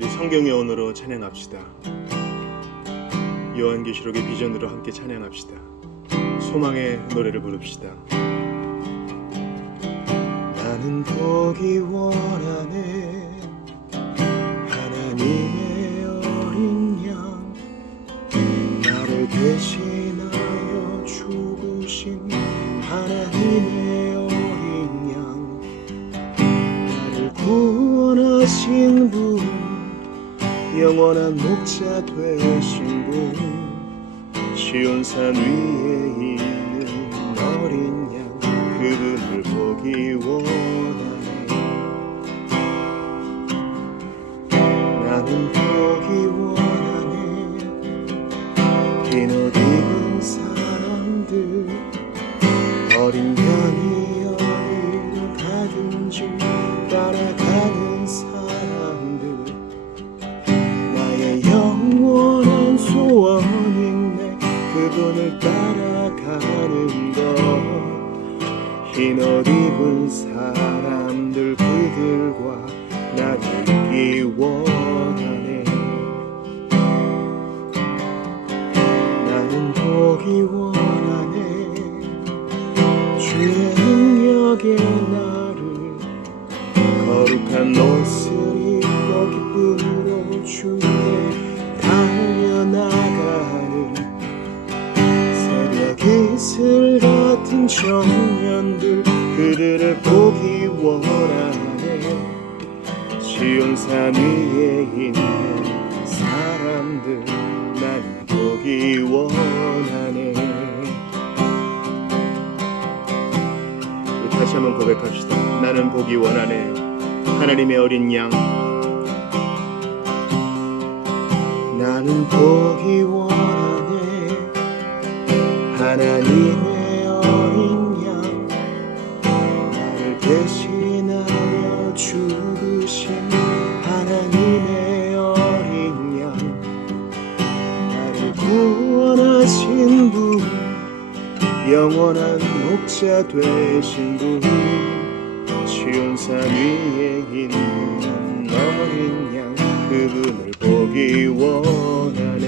우리 성경의 언어로 찬양합시다. 요한계시록의 비전으로 함께 찬양합시다. 소망의 노래를 부릅시다. 나는 보기 원하네 하나님의 어린 양, 나를 대신하여 죽으신 하나님의 어린 양, 나를 구원하신 분, 영원한 목자 되신 분, 시온산 위에 있는 어린 양, 그분을 보기 원하네. 나는 보기 원하네. 긴 옷 입은 사람들, 어린 양이 어디로 가든지 따라가는 사람들, 나의 영원한 소원이네 그분을 따라가는 것. 흰 옷 입은 사람들, 그들과 나를 있기 원하네. 나는 보기 원하네. 주의 능력에 나를 거룩한 옷을 입고 기쁨으로 주께 달려나가는 새벽 이슬 같은 청년들, 그들을 보기 원하네. 시온산 위에 있는 사람들, 난 보기 원하네. 다시 한번 고백합시다. 나는 보기 원하네. 하나님의 어린 양, 나는 보기 원하네. 하나님의 어린 양, 나를 대신하여 죽으신 하나님의 어린 양, 나를 구원하신 분, 영원한 목자 되신 분, 시온산 위에 있는 어린 양, 그분을 보기 원하네.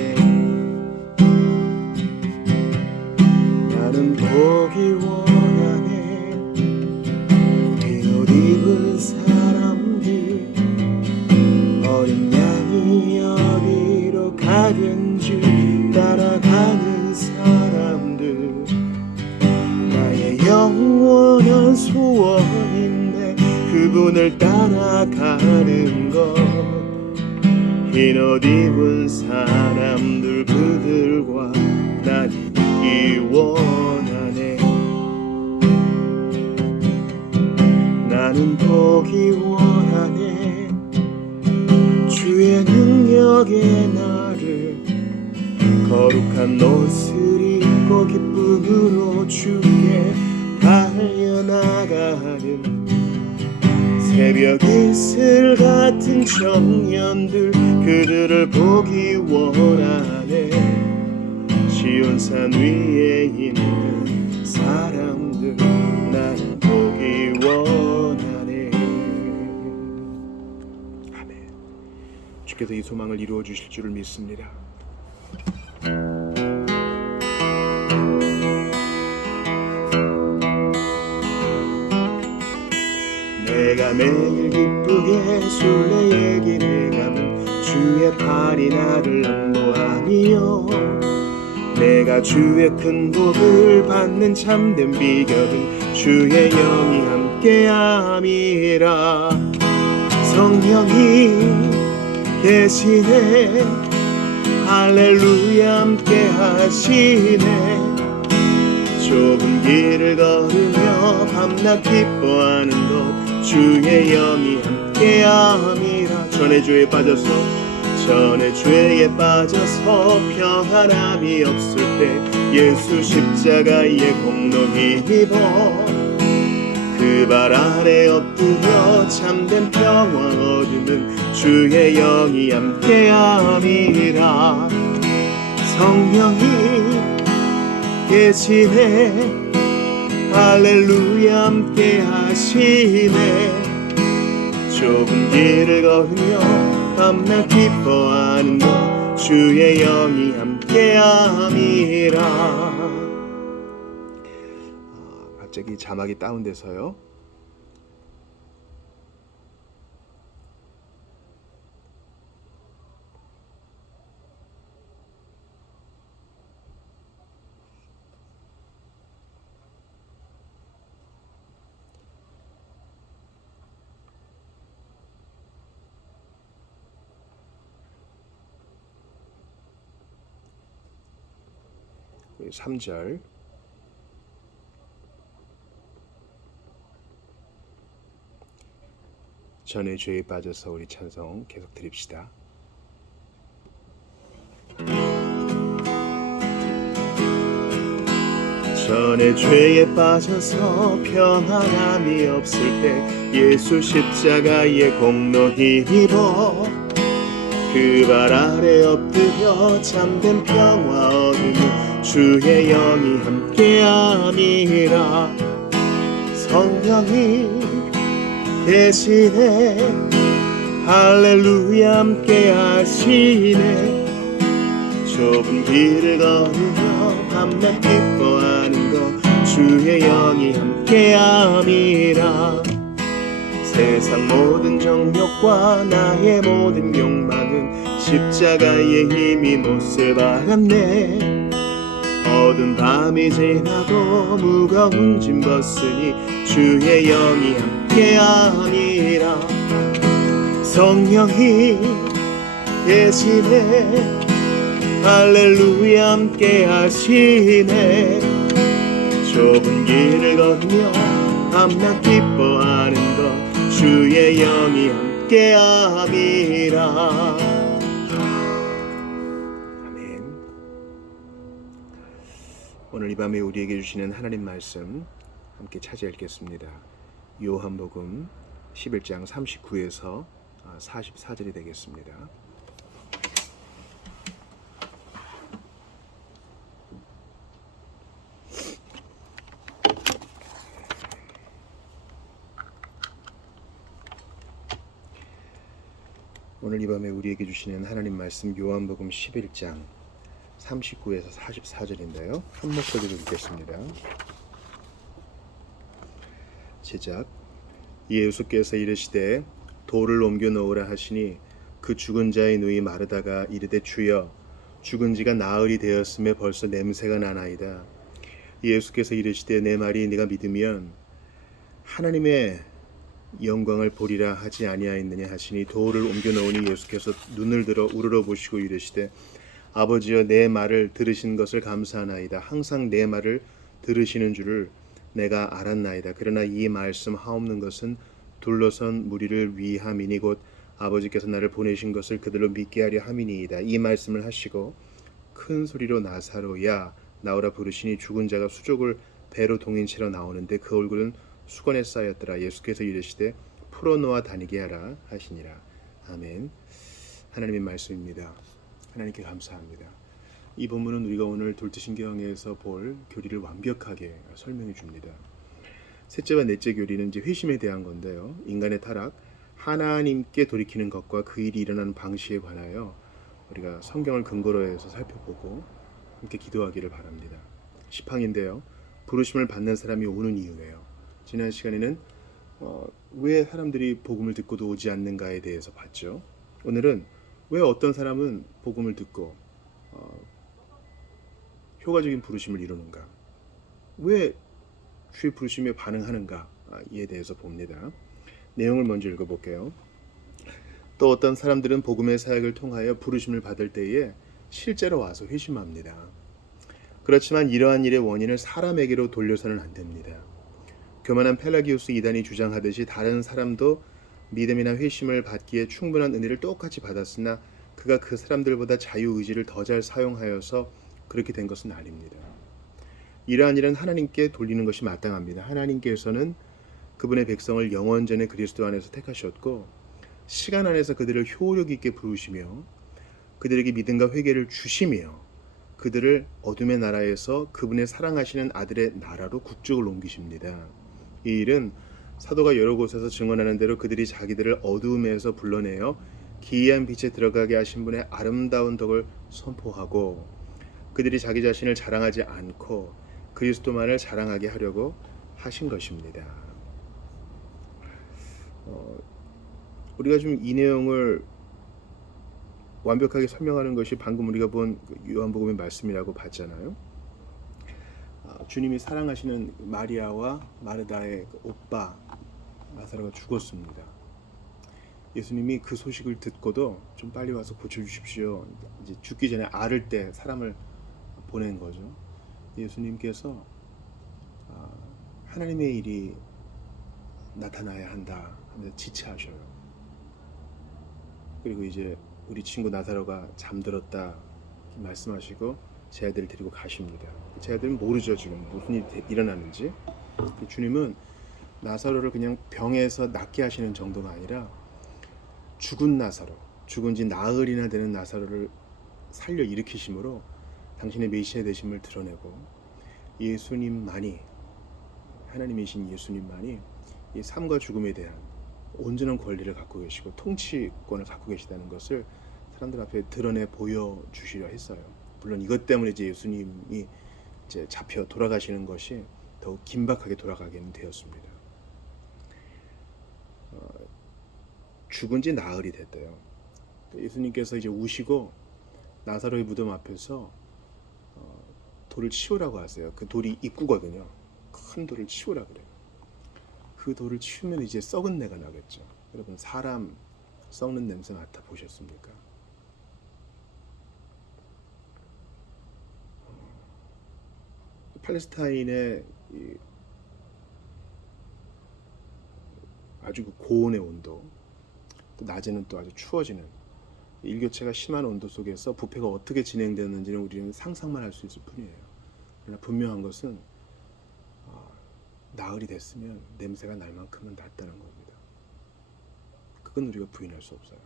나는 보기 원하네. 흰 옷 입은 사람들, 어린 양이 어디로 가든지 따라가는 사람들, 나의 영원한 소원인데 그분을 따라가는 것. 흰 옷 입은 사람들, 그들과 난 있기 원하네. 나는 보기 원하네. 주의 능력에 나를 거룩한 옷을 입고 기쁨으로 주께 달려나가는 새벽 이슬 같은 청년들, 그들을 보기 원하네. 시온산 위에 있는 사람들, 나는 보기 원하네. 아멘. 주께서 이 소망을 이루어 주실 줄을 믿습니다. 내가 매일 기쁘게 술래에게 내감은 주의 팔이 나를 안보하니요. 내가 주의 큰 복을 받는 참된 비결은 주의 영이 함께함이라. 성령이 계시네, 할렐루야 함께하시네. 좁은 길을 걸으며 밤낮 기뻐하는 것, 주의 영이 함께함이라. 전에 죄에 빠져서 평안함이 없을 때 예수 십자가의 공로 힘입어 그 발 아래 엎드려 참된 평화 얻으면 주의 영이 함께함이라. 성령이 계시네, 할렐루야 함께하시네. 좁은 길을 걸으며 밤낮 기뻐하는 것 주의 영이 함께함이라. 갑자기 자막이 다운돼서요. 우리 3절 전의 죄에 빠져서 우리 찬송 계속 드립시다. 전의 죄에 빠져서 평안함이 없을 때 예수 십자가의 공로 힘입어 그 발 아래 엎드려 참된 평화 얻으며 주의 영이 함께함이라. 성령이 계시네 할렐루야 함께하시네. 좁은 길을 걸으며 밤낮 기뻐하는 것 주의 영이 함께함이라. 세상 모든 정욕과 나의 모든 욕망은 십자가의 힘이 못을 박았네. 어두운 밤이 지나고 무거운 짐 벗으니 주의 영이 함께함이라. 성령이 계시네 할렐루야 함께하시네. 좁은 길을 걸으며 밤낮 기뻐하는 것 주의 영이 함께함이라. 아멘. 오늘 이 밤에 우리에게 주시는 하나님 말씀 함께 찾아 읽겠습니다. 요한복음 11장 39에서 44절이 되겠습니다. 오늘 이 밤에 우리에게 주시는 하나님 말씀 요한복음 11장 39에서 44절인데요. 한 목소리로 읽겠습니다. 시작. 예수께서 이르시되 돌을 옮겨 놓으라 하시니 그 죽은 자의 누이 마르다가 이르되 주여 죽은 지가 나흘이 되었음에 벌써 냄새가 나나이다. 예수께서 이르시되 내 말이 네가 믿으면 하나님의 영광을 보리라 하지 아니하였느냐 하시니 돌을 옮겨 놓으니 예수께서 눈을 들어 우러러 보시고 이르시되 아버지여 내 말을 들으신 것을 감사하나이다. 항상 내 말을 들으시는 줄을 내가 알았나이다. 그러나 이 말씀 하옵는 것은 둘러선 무리를 위함이니 곧 아버지께서 나를 보내신 것을 그들로 믿게 하려 함이니이다. 이 말씀을 하시고 큰 소리로 나사로야 나오라 부르시니 죽은 자가 수족을 배로 동인 채로 나오는데 그 얼굴은 수건에 쌓였더라. 예수께서 이르시되 풀어놓아 다니게 하라 하시니라. 아멘. 하나님의 말씀입니다. 하나님께 감사합니다. 이 본문은 우리가 오늘 돌트신경에서 볼 교리를 완벽하게 설명해 줍니다. 셋째와 넷째 교리는 이제 회심에 대한 건데요. 인간의 타락, 하나님께 돌이키는 것과 그 일이 일어나는 방식에 관하여 우리가 성경을 근거로 해서 살펴보고 함께 기도하기를 바랍니다. 시팡인데요. 부르심을 받는 사람이 오는 이유예요. 지난 시간에는 왜 사람들이 복음을 듣고도 오지 않는가에 대해서 봤죠. 오늘은 왜 어떤 사람은 복음을 듣고 효과적인 부르심을 이루는가, 왜 주의 부르심에 반응하는가에 대해서 봅니다. 내용을 먼저 읽어볼게요. 또 어떤 사람들은 복음의 사역을 통하여 부르심을 받을 때에 실제로 와서 회심합니다. 그렇지만 이러한 일의 원인을 사람에게로 돌려서는 안 됩니다. 교만한 펠라기우스 이단이 주장하듯이 다른 사람도 믿음이나 회심을 받기에 충분한 은혜를 똑같이 받았으나 그가 그 사람들보다 자유의지를 더 잘 사용하여서 그렇게 된 것은 아닙니다. 이러한 일은 하나님께 돌리는 것이 마땅합니다. 하나님께서는 그분의 백성을 영원전에 그리스도 안에서 택하셨고 시간 안에서 그들을 효력 있게 부르시며 그들에게 믿음과 회개를 주시며 그들을 어둠의 나라에서 그분의 사랑하시는 아들의 나라로 국적을 옮기십니다. 이 일은 사도가 여러 곳에서 증언하는 대로 그들이 자기들을 어두움에서 불러내어 기이한 빛에 들어가게 하신 분의 아름다운 덕을 선포하고 그들이 자기 자신을 자랑하지 않고 그리스도만을 자랑하게 하려고 하신 것입니다. 우리가 좀 이 내용을 완벽하게 설명하는 것이 방금 우리가 본 요한복음의 말씀이라고 봤잖아요. 주님이 사랑하시는 마리아와 마르다의 오빠 나사로가 죽었습니다. 예수님이 그 소식을 듣고도 좀 빨리 와서 고쳐주십시오. 이제 죽기 전에 앓을 때 사람을 보낸 거죠. 예수님께서 하나님의 일이 나타나야 한다 하면서 지체하셔요. 그리고 이제 우리 친구 나사로가 잠들었다 말씀하시고 제 아들을 데리고 가십니다. 제 아들은 모르죠 지금 무슨 일이 일어나는지. 주님은 나사로를 그냥 병에서 낫게 하시는 정도가 아니라 죽은 나사로, 죽은 지 나흘이나 되는 나사로를 살려 일으키심으로 당신의 메시아 되심을 드러내고 예수님만이, 하나님이신 예수님만이 이 삶과 죽음에 대한 온전한 권리를 갖고 계시고 통치권을 갖고 계시다는 것을 사람들 앞에 드러내 보여주시려 했어요. 물론 이것 때문에 이제 예수님이 이제 잡혀 돌아가시는 것이 더욱 긴박하게 돌아가게 되었습니다. 죽은 지 나흘이 됐대요. 예수님께서 이제 우시고 나사로의 무덤 앞에서 돌을 치우라고 하세요. 그 돌이 입구거든요. 큰 돌을 치우라 그래요. 그 돌을 치우면 이제 썩은 내가 나겠죠. 여러분 사람 썩는 냄새 맡아 보셨습니까? 팔레스타인의 아주 고온의 온도, 또 낮에는 또 아주 추워지는 일교차가 심한 온도 속에서 부패가 어떻게 진행되는지는 우리는 상상만 할 수 있을 뿐이에요. 그러나 분명한 것은 나흘이 됐으면 냄새가 날 만큼은 났다는 겁니다. 그건 우리가 부인할 수 없어요.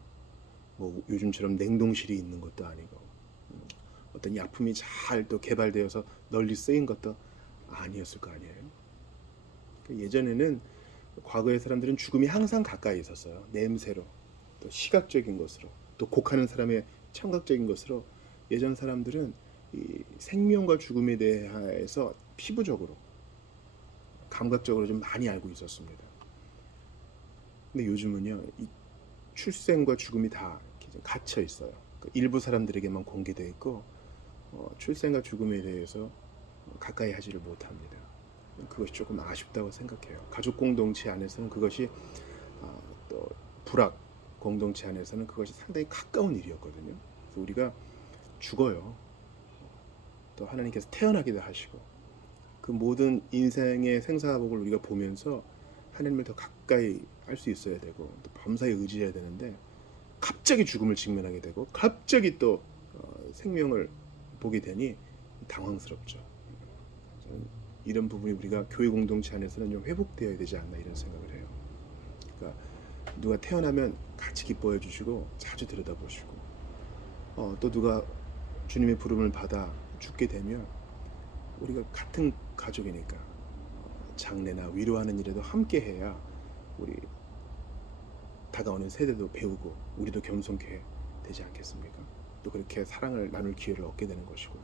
뭐 요즘처럼 냉동실이 있는 것도 아니고 어떤 약품이 잘 또 개발되어서 널리 쓰인 것도 아니었을 거 아니에요. 예전에는 과거의 사람들은 죽음이 항상 가까이 있었어요. 냄새로, 또 시각적인 것으로, 또 곡하는 사람의 청각적인 것으로 예전 사람들은 이 생명과 죽음에 대해서 피부적으로, 감각적으로 좀 많이 알고 있었습니다. 근데 요즘은요, 이 출생과 죽음이 다 갇혀 있어요. 일부 사람들에게만 공개되어 있고 출생과 죽음에 대해서 가까이 하지를 못합니다. 그것이 조금 아쉽다고 생각해요. 가족 공동체 안에서는 그것이 또 불악 공동체 안에서는 그것이 상당히 가까운 일이었거든요. 그래서 우리가 죽어요. 또 하나님께서 태어나기도 하시고 그 모든 인생의 생사복을 우리가 보면서 하나님을 더 가까이 할 수 있어야 되고 또 범사에 의지해야 되는데 갑자기 죽음을 직면하게 되고 갑자기 또 생명을 보게 되니 당황스럽죠. 이런 부분이 우리가 교회 공동체 안에서는 좀 회복되어야 되지 않나 이런 생각을 해요. 그러니까 누가 태어나면 같이 기뻐해 주시고 자주 들여다보시고 또 누가 주님의 부름을 받아 죽게 되면 우리가 같은 가족이니까 장례나 위로하는 일에도 함께 해야 우리 다가오는 세대도 배우고 우리도 겸손케 되지 않겠습니까? 또 그렇게 사랑을 나눌 기회를 얻게 되는 것이고요.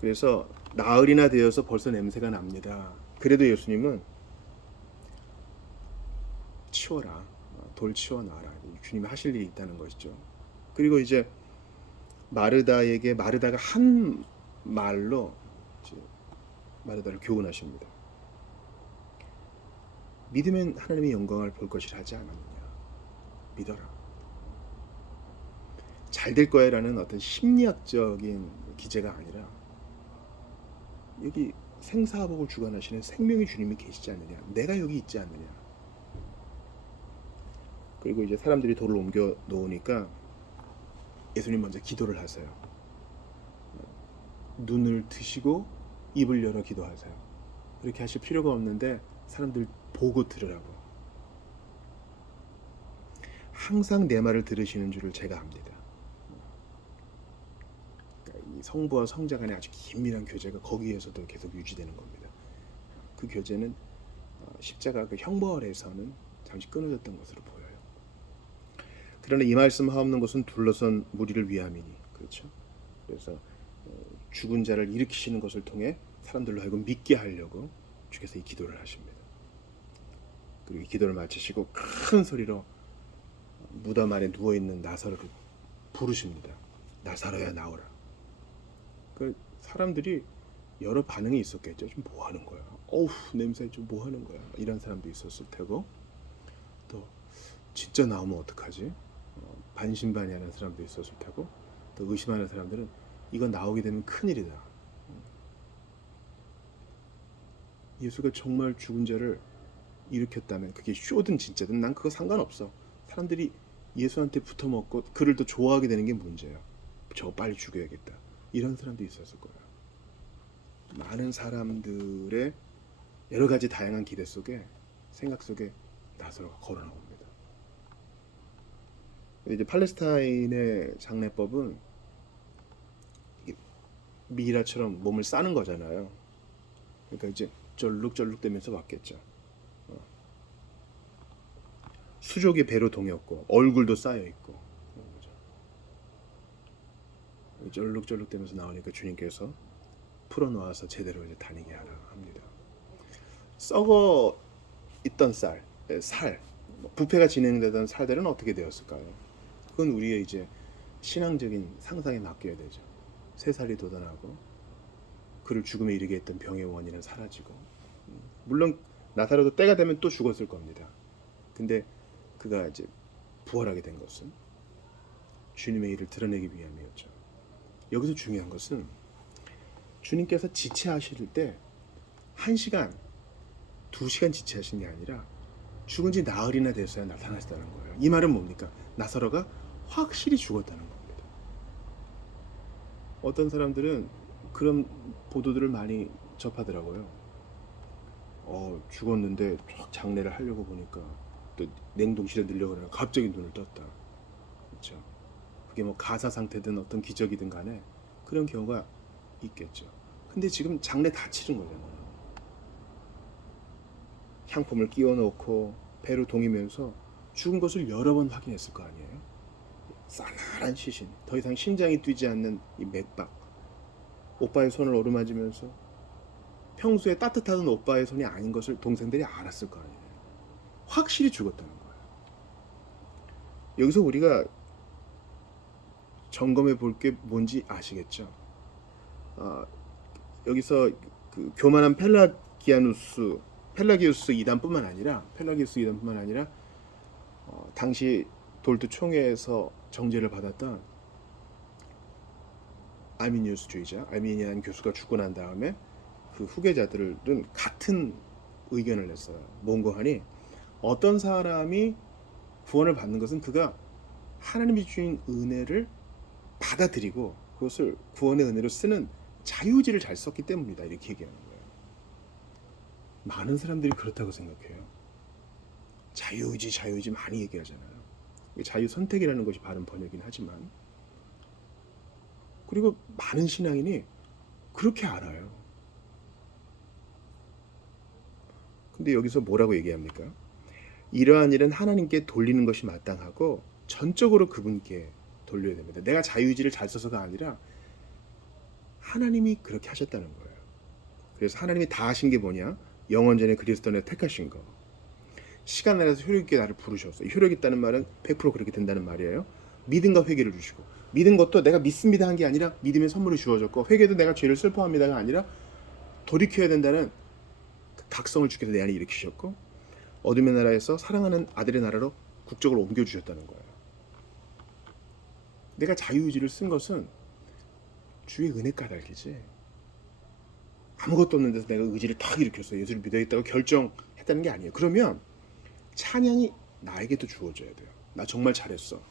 그래서 나흘이나 되어서 벌써 냄새가 납니다. 그래도 예수님은 치워라, 돌 치워놔라. 주님이 하실 일이 있다는 것이죠. 그리고 이제 마르다에게 마르다가 한 말로 마르다를 교훈하십니다. 믿으면 하나님의 영광을 볼 것이라 하지 않았느냐. 믿어라. 잘 될 거야 라는 어떤 심리학적인 기제가 아니라 여기 생사복을 주관하시는 생명의 주님이 계시지 않느냐. 내가 여기 있지 않느냐. 그리고 이제 사람들이 돌을 옮겨 놓으니까 예수님 먼저 기도를 하세요. 눈을 트시고 입을 열어 기도하세요. 그렇게 하실 필요가 없는데 사람들 보고 들으라고. 항상 내 말을 들으시는 줄을 제가 압니다. 이 성부와 성자 간의 아주 긴밀한 교제가 거기에서도 계속 유지되는 겁니다. 그 교제는 십자가 그 형벌 아래에서는 잠시 끊어졌던 것으로 보여요. 그러나 이 말씀 하옵는 것은 둘러선 무리를 위함이니, 그렇죠? 그래서 죽은 자를 일으키시는 것을 통해 사람들로 하여금 믿게 하려고 주께서 이 기도를 하십니다. 그리고 이 기도를 마치시고 큰 소리로 무덤 안에 누워있는 나사로를 부르십니다. 나사로야 나오라. 그 사람들이 여러 반응이 있었겠죠. 좀 뭐 하는 거야? 어우 냄새 좀 뭐 하는 거야? 이런 사람도 있었을 테고, 또 진짜 나오면 어떡하지? 반신반의하는 사람도 있었을 테고, 또 의심하는 사람들은 이건 나오게 되면 큰일이다. 예수가 정말 죽은 자를 일으켰다면 그게 쇼든 진짜든 난 그거 상관없어. 사람들이 예수한테 붙어먹고 그를 더 좋아하게 되는 게 문제야. 저 빨리 죽여야겠다. 이런 사람도 있었을 거예요. 많은 사람들의 여러 가지 다양한 기대 속에, 생각 속에 나사로가 걸어 나옵니다. 이제 팔레스타인의 장례법은 미이라처럼 몸을 싸는 거잖아요. 그러니까 이제 쩔룩쩔룩대면서 왔겠죠. 수족이 배로 동였고 얼굴도 쌓여 있고, 쩔룩쩔룩대면서 나오니까 주님께서 풀어놓아서 제대로 이제 다니게 하라 합니다. 썩어 있던 살, 부패가 진행되던 살들은 어떻게 되었을까요? 그건 우리의 이제 신앙적인 상상에 맡겨야 되죠. 새살이 돋아나고 그를 죽음에 이르게 했던 병의 원인은 사라지고, 물론 나사로도 때가 되면 또 죽었을 겁니다. 근데 그가 이제 부활하게 된 것은 주님의 일을 드러내기 위함이었죠. 여기서 중요한 것은 주님께서 지체하실 때 1시간, 2시간 지체하신 게 아니라 죽은 지 나흘이나 돼서야 나타나셨다는 거예요. 이 말은 뭡니까? 나사로가 확실히 죽었다는 겁니다. 어떤 사람들은 그런 보도들을 많이 접하더라고요. 죽었는데 장례를 하려고 보니까 또 냉동실에 넣으려고 하니까 갑자기 눈을 떴다. 그렇죠? 그게 뭐 가사 상태든 어떤 기적이든 간에 그런 경우가 있겠죠. 근데 지금 장례 다 치른 거잖아요. 향품을 끼워 넣고 배로 동이면서 죽은 것을 여러 번 확인했을 거 아니에요. 싸늘한 시신, 더 이상 심장이 뛰지 않는 이 맥박, 오빠의 손을 어루만지면서 평소에 따뜻하던 오빠의 손이 아닌 것을 동생들이 알았을 거 아니에요. 확실히 죽었다는 거예요. 여기서 우리가 점검해 볼 게 뭔지 아시겠죠? 여기서 그 교만한 펠라기우스 이단뿐만 아니라 당시 돌트 총회에서 정죄를 받았던 아르미니우스주의자, 아르미니안 교수가 죽고 난 다음에 그 후계자들은 같은 의견을 냈어요. 뭔고 하니, 어떤 사람이 구원을 받는 것은 그가 하나님이 주신 은혜를 받아들이고 그것을 구원의 은혜로 쓰는 자유의지를 잘 썼기 때문이다, 이렇게 얘기하는 거예요. 많은 사람들이 그렇다고 생각해요. 자유의지 많이 얘기하잖아요. 자유 선택이라는 것이 바른 번역이긴 하지만, 그리고 많은 신앙인이 그렇게 알아요. 근데 여기서 뭐라고 얘기합니까? 이러한 일은 하나님께 돌리는 것이 마땅하고 전적으로 그분께 돌려야 됩니다. 내가 자유의지를 잘 써서가 아니라 하나님이 그렇게 하셨다는 거예요. 그래서 하나님이 다 하신 게 뭐냐? 영원전에 그리스도 안에 택하신 거. 시간 안에서 효력 있게 나를 부르셨어요. 효력 있다는 말은 100% 그렇게 된다는 말이에요. 믿음과 회개를 주시고, 믿은 것도 내가 믿습니다 한 게 아니라 믿음의 선물이 주어졌고, 회개도 내가 죄를 슬퍼합니다가 아니라 돌이켜야 된다는 각성을 주께서 내 안에 일으키셨고, 어둠의 나라에서 사랑하는 아들의 나라로 국적을 옮겨주셨다는 거예요. 내가 자유의지를 쓴 것은 주의 은혜 까닭이지, 아무것도 없는 데서 내가 의지를 탁 일으켰어 예수를 믿어야겠다고 결정했다는 게 아니에요. 그러면 찬양이 나에게도 주어져야 돼요. 나 정말 잘했어.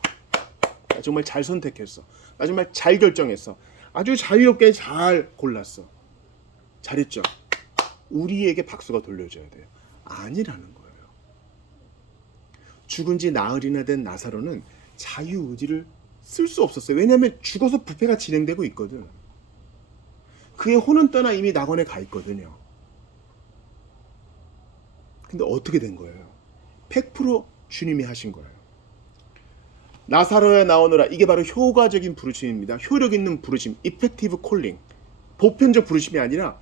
나 정말 잘 선택했어. 나 정말 잘 결정했어. 아주 자유롭게 잘 골랐어. 잘했죠. 우리에게 박수가 돌려져야 돼요. 아니라는 거예요. 죽은 지 나흘이나 된 나사로는 자유의지를 쓸 수 없었어요. 왜냐하면 죽어서 부패가 진행되고 있거든. 그의 혼은 떠나 이미 낙원에 가 있거든요. 근데 어떻게 된 거예요? 100% 주님이 하신 거예요. 나사로야 나오너라. 이게 바로 효과적인 부르심입니다. 효력 있는 부르심, 이펙티브 콜링. 보편적 부르심이 아니라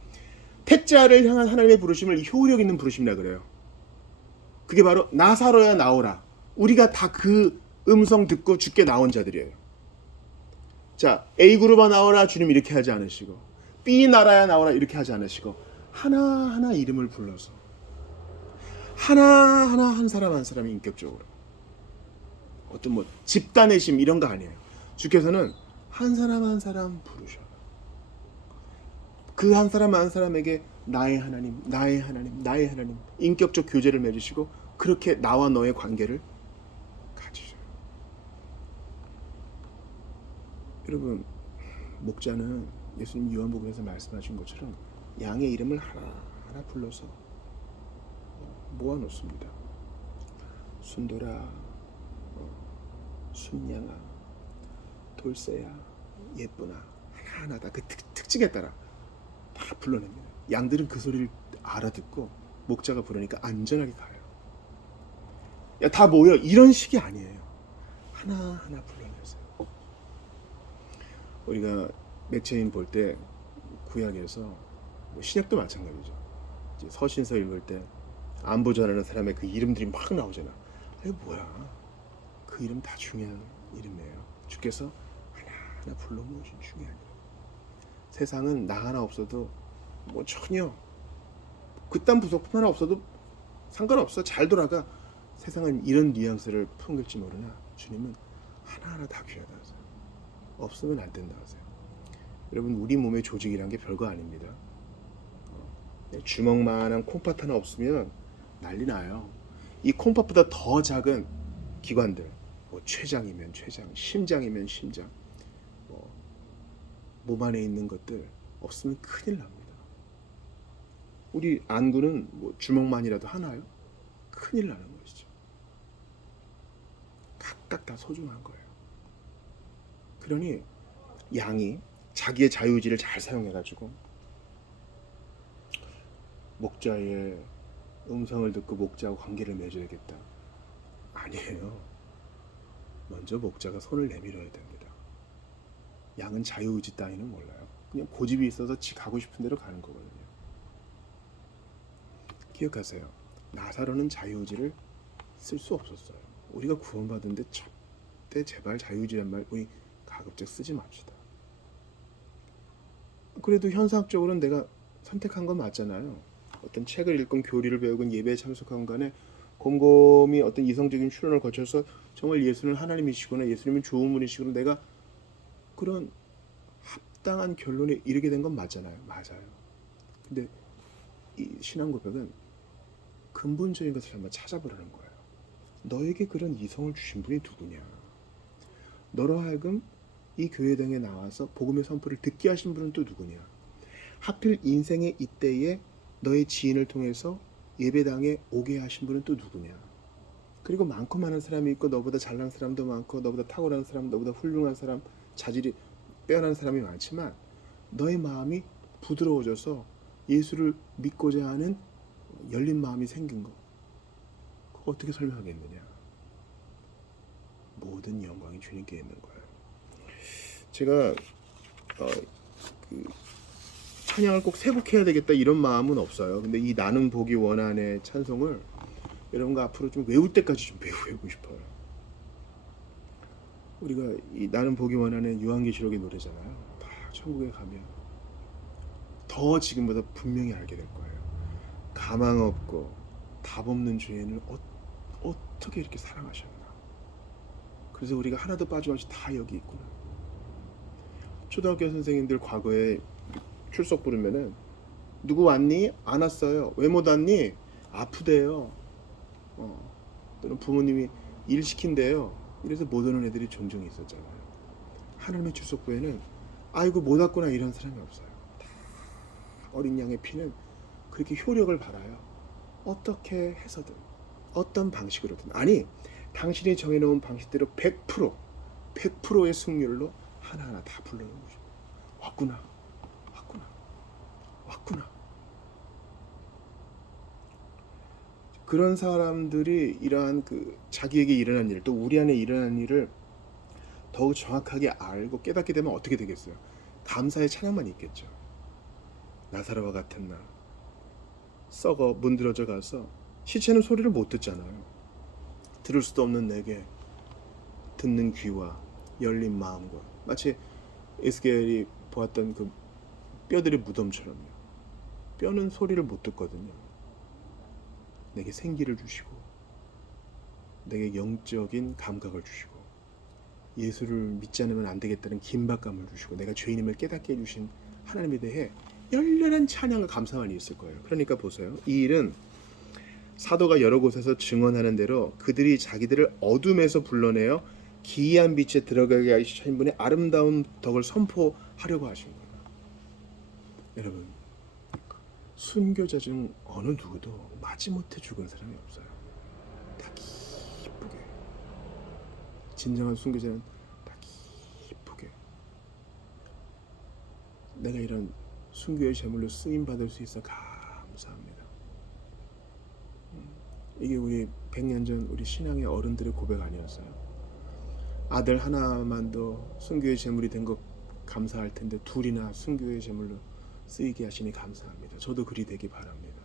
택자를 향한 하나님의 부르심을 효력 있는 부르심이라 그래요. 그게 바로 나사로야 나오라. 우리가 다 그 음성 듣고 주께 나온 자들이에요. 자, A그룹아 나오라. 주님 이렇게 하지 않으시고, B 나라야 나오라 이렇게 하지 않으시고, 하나하나 이름을 불러서 하나하나 한 사람 한 사람이 인격적으로, 어떤 뭐 집단의 심 이런 거 아니에요. 주께서는 한 사람 한 사람 부르셔. 그 한 사람 한 사람에게 나의 하나님, 나의 하나님, 나의 하나님 인격적 교제를 맺으시고 그렇게 나와 너의 관계를 가지셔요. 여러분, 목자는 예수님 요한복음에서 말씀하신 것처럼 양의 이름을 하나하나 불러서 모아놓습니다. 순돌아, 순양아, 돌쇠야, 예쁘나 하나하나 다 그 특징에 따라 다 불러냅니다. 양들은 그 소리를 알아듣고 목자가 부르니까 안전하게 가요. 야, 다 모여 이런 식이 아니에요. 하나하나 불러내세요. 우리가 맥체인 볼 때 구약에서 뭐 신약도 마찬가지죠. 이제 서신서 읽을 때 안부 전하는 사람의 그 이름들이 막 나오잖아. 이게 뭐야? 그 이름 다 중요한 이름이에요. 주께서 하나하나 불러 모으신 중요한 이름. 세상은 나 하나 없어도 뭐 전혀 그딴 부속품 하나 없어도 상관없어. 잘 돌아가. 세상은 이런 뉘앙스를 풍길지 모르나 주님은 하나하나 다 귀하다 하세요. 없으면 안 된다 하세요. 여러분, 우리 몸의 조직이란 게 별거 아닙니다. 주먹만한 콩팥 하나 없으면 난리 나요. 이 콩팥보다 더 작은 기관들, 뭐 췌장이면 췌장, 심장이면 심장, 몸 안에 있는 것들 없으면 큰일 납니다. 우리 안구는 뭐 주먹만이라도 하나요? 큰일 나는 것이죠. 각각 다 소중한 거예요. 그러니 양이 자기의 자유의지를 잘 사용해가지고 목자의 음성을 듣고 목자와 관계를 맺어야겠다. 아니에요. 먼저 목자가 손을 내밀어야 됩니다. 양은 자유의지 따위는 몰라요. 그냥 고집이 있어서 지 가고 싶은 대로 가는 거거든요. 기억하세요. 나사로는 자유의지를 쓸 수 없었어요. 우리가 구원받은데 절대 제발 자유의지란 말 우리 가급적 쓰지 맙시다. 그래도 현상적으로는 내가 선택한 건 맞잖아요. 어떤 책을 읽건 교리를 배우건 예배에 참석한 간에 곰곰이 어떤 이성적인 추론을 거쳐서 정말 예수는 하나님이시구나, 예수님은 좋은 분이시구나, 내가 그런 합당한 결론에 이르게 된 건 맞잖아요. 맞아요. 근데 이 신앙 고백은 근본적인 것을 한번 찾아보라는 거예요. 너에게 그런 이성을 주신 분이 누구냐? 너로 하여금 이 교회당에 나와서 복음의 선포를 듣게 하신 분은 또 누구냐? 하필 인생의 이때에 너의 지인을 통해서 예배당에 오게 하신 분은 또 누구냐? 그리고 많고 많은 사람이 있고 너보다 잘난 사람도 많고 너보다 탁월한 사람, 너보다 훌륭한 사람, 자질이 빼어난 사람이 많지만 너의 마음이 부드러워져서 예수를 믿고자 하는 열린 마음이 생긴 거, 그거 어떻게 설명하겠느냐? 모든 영광이 주님께 있는 거예요. 제가 그 찬양을 꼭 세곡해야 되겠다 이런 마음은 없어요. 근데 이 나는 보기 원하네 찬송을 여러분과 앞으로 좀 외울 때까지 좀 배우고 싶어요. 우리가 이 나는 보기 원하는 요한계시록의 노래잖아요. 다 천국에 가면 더 지금보다 분명히 알게 될 거예요. 가망 없고 답 없는 죄인을 어떻게 이렇게 사랑하셨나. 그래서 우리가 하나도 빠짐없이 다 여기 있구나. 초등학교 선생님들 과거에 출석 부르면은 누구 왔니? 안 왔어요. 왜 못 왔니? 아프대요. 또는 부모님이 일 시킨대요. 이래서 못 오는 애들이 종종 있었잖아요. 하나님의 출석부에는 아이고 못 왔구나 이런 사람이 없어요. 다 어린 양의 피는 그렇게 효력을 발하여 어떻게 해서든 어떤 방식으로든, 아니 당신이 정해놓은 방식대로 100%의 승률로 하나하나 다 불러놓은 거죠. 왔구나. 그런 사람들이 이러한 그 자기에게 일어난 일, 또 우리 안에 일어난 일을 더욱 정확하게 알고 깨닫게 되면 어떻게 되겠어요? 감사의 찬양만 있겠죠. 나사로와 같은 나, 썩어 문드러져 가서 시체는 소리를 못 듣잖아요. 들을 수도 없는 내게 듣는 귀와 열린 마음과, 마치 에스겔이 보았던 그 뼈들의 무덤처럼요. 뼈는 소리를 못 듣거든요. 내게 생기를 주시고 내게 영적인 감각을 주시고 예수를 믿지 않으면 안 되겠다는 긴박감을 주시고 내가 죄인임을 깨닫게 해주신 하나님에 대해 열렬한 찬양과 감사만이 있을 거예요. 그러니까 보세요. 이 일은 사도가 여러 곳에서 증언하는 대로 그들이 자기들을 어둠에서 불러내어 기이한 빛에 들어가게 하신 분의 아름다운 덕을 선포하려고 하신 거예요. 여러분, 순교자 중 어느 누구도 마지못해 죽은 사람이 없어요. 다 기쁘게. 진정한 순교자는 다 기쁘게 내가 이런 순교의 제물로 쓰임받을 수 있어 감사합니다. 이게 우리 100년 전 우리 신앙의 어른들의 고백 아니었어요? 아들 하나만도 순교의 제물이 된 것 감사할 텐데 둘이나 순교의 제물로 쓰이게 하시니 감사합니다. 저도 그리 되기 바랍니다.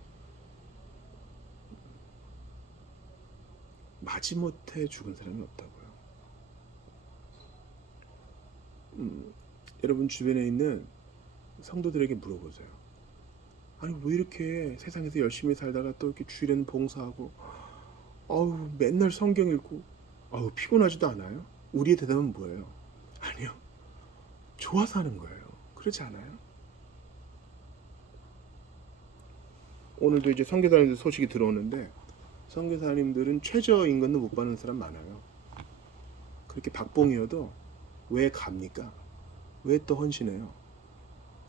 마지못해 죽은 사람이 없다고요. 여러분 주변에 있는 성도들에게 물어보세요. 아니 왜 이렇게 세상에서 열심히 살다가 또 이렇게 주일에는 봉사하고 맨날 성경 읽고 피곤하지도 않아요? 우리의 대답은 뭐예요? 아니요. 좋아서 하는 거예요. 그렇지 않아요? 오늘도 이제 선교사님들 소식이 들어오는데 선교사님들은 최저임금도 못 받는 사람 많아요. 그렇게 박봉이어도 왜 갑니까? 왜 또 헌신해요?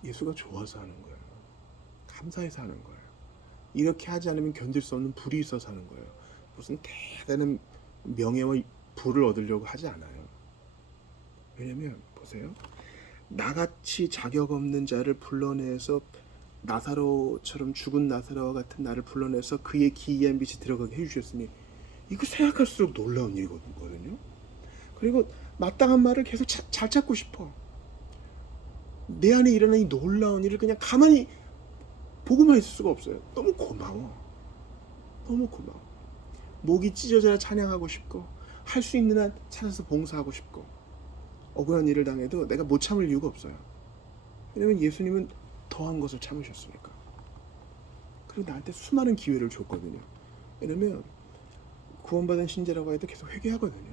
예수가 좋아서 하는 거예요. 감사해서 하는 거예요. 이렇게 하지 않으면 견딜 수 없는 불이 있어서 하는 거예요. 무슨 대단한 명예와 부를 얻으려고 하지 않아요. 왜냐면 보세요. 나같이 자격 없는 자를 불러내서 나사로처럼 죽은 나사로와 같은 나를 불러내서 그의 기이한 빛이 들어가게 해주셨으니 이거 생각할수록 놀라운 일이거든요. 그리고 마땅한 말을 계속 잘 찾고 싶어. 내 안에 일어난 이 놀라운 일을 그냥 가만히 보고만 있을 수가 없어요. 너무 고마워. 너무 고마워. 목이 찢어져야 찬양하고 싶고 할 수 있는 한 찾아서 봉사하고 싶고 억울한 일을 당해도 내가 못 참을 이유가 없어요. 왜냐면 예수님은 더한 것을 참으셨으니까. 그리고 나한테 수많은 기회를 줬거든요. 왜냐면 구원받은 신자라고 해도 계속 회개하거든요.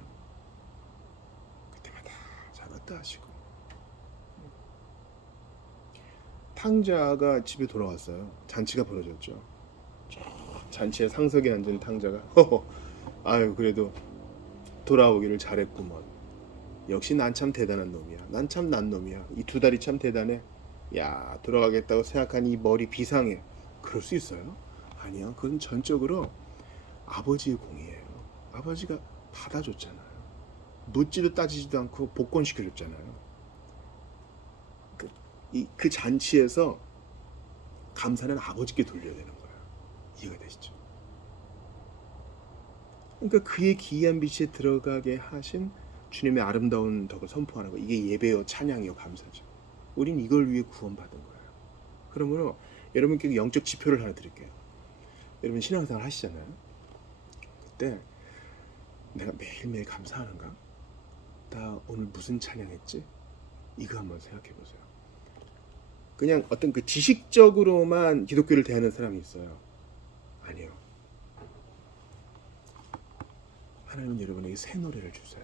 그때마다 잘났다 하시고. 탕자가 집에 돌아왔어요. 잔치가 벌어졌죠. 잔치에 상석에 앉은 탕자가 아유 그래도 돌아오기를 잘했구먼. 역시 난 참 대단한 놈이야. 난 참 난 놈이야. 이 두 다리 참 대단해. 야 돌아가겠다고 생각한 이 머리 비상해. 그럴 수 있어요? 아니야. 그건 전적으로 아버지의 공이에요. 아버지가 받아줬잖아요. 묻지도 따지지도 않고 복권시켜줬잖아요. 그 잔치에서 감사는 아버지께 돌려야 되는 거예요. 이해가 되시죠? 그러니까 그의 기이한 빛에 들어가게 하신 주님의 아름다운 덕을 선포하는 거. 이게 예배요, 찬양이요, 감사죠. 우린 이걸 위해 구원받은 거예요. 그러므로 여러분께 영적 지표를 하나 드릴게요. 여러분 신앙생활 하시잖아요. 그때 내가 매일매일 감사하는가? 나 오늘 무슨 찬양했지? 이거 한번 생각해 보세요. 그냥 어떤 그 지식적으로만 기독교를 대하는 사람이 있어요. 아니요. 하나님은 여러분에게 새 노래를 주세요.